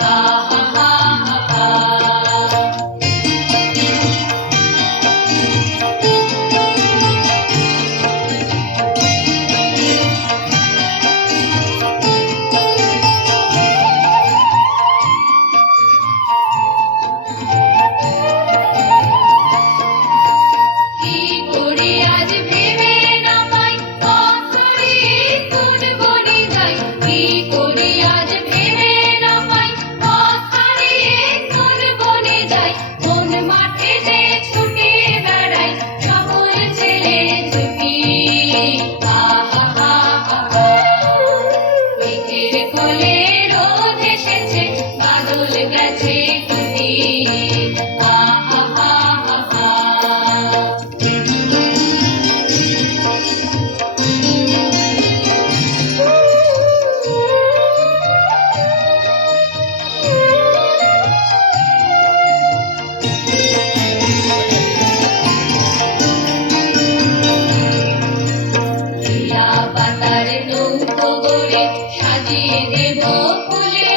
আহা হা হা হা। কি করি আজ ভেবে না পাই, পথ হারিয়ে কোন বনে যাই। কি করি আজ ভেবে না পাই, পথ হারিয়ে কোন বনে যাই। কোন মাঠে যে ছুটে বেড়াই, সকল ছেলে ছুটি। আহা হা হা হা। মেঘের কোলে রোদ এসেছে, বাদল গেছে টুটি। আহা হা হা হা। লীলা পাতার নৌকো গড়ে সাজিয়ে দেব ফুলে,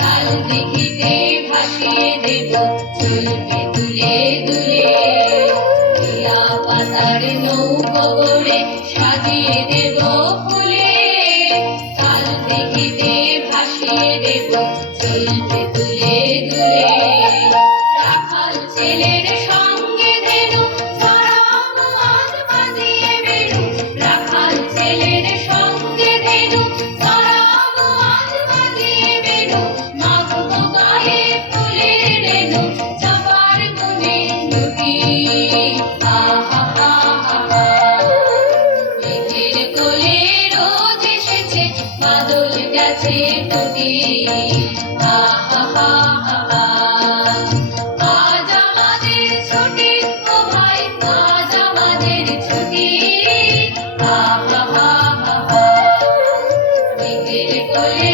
কাল দিঘিতে ভাসিয়ে দেব চলবে দুলে দুলে। লীলা পাতার নৌকো গড়ে সাজিয়ে দেব ফুলে, কাল দিঘিতে ভাসিয়ে দেব চলবে দুলে দুলে। রাখাল ছেলের সঙ্গে ধেনু চড়াবো আজ বাজিয়ে বেণু। রাখাল ছেলের সঙ্গে ধেনু চড়াবো আজ বাজিয়ে বেণু। মাখবো গায়ে ফুলের রেণু, চাপার গুনে নুটি। আহা হা হা হা। মেঘের কোলে রোদ এসেছে, বাদল গেছে টুটি। আহা হা হা হা। আজ আমাদের ছুটি, ও ভাই আজ আমাদের ছুটি। আহা হা হা হা। মেঘের কোলে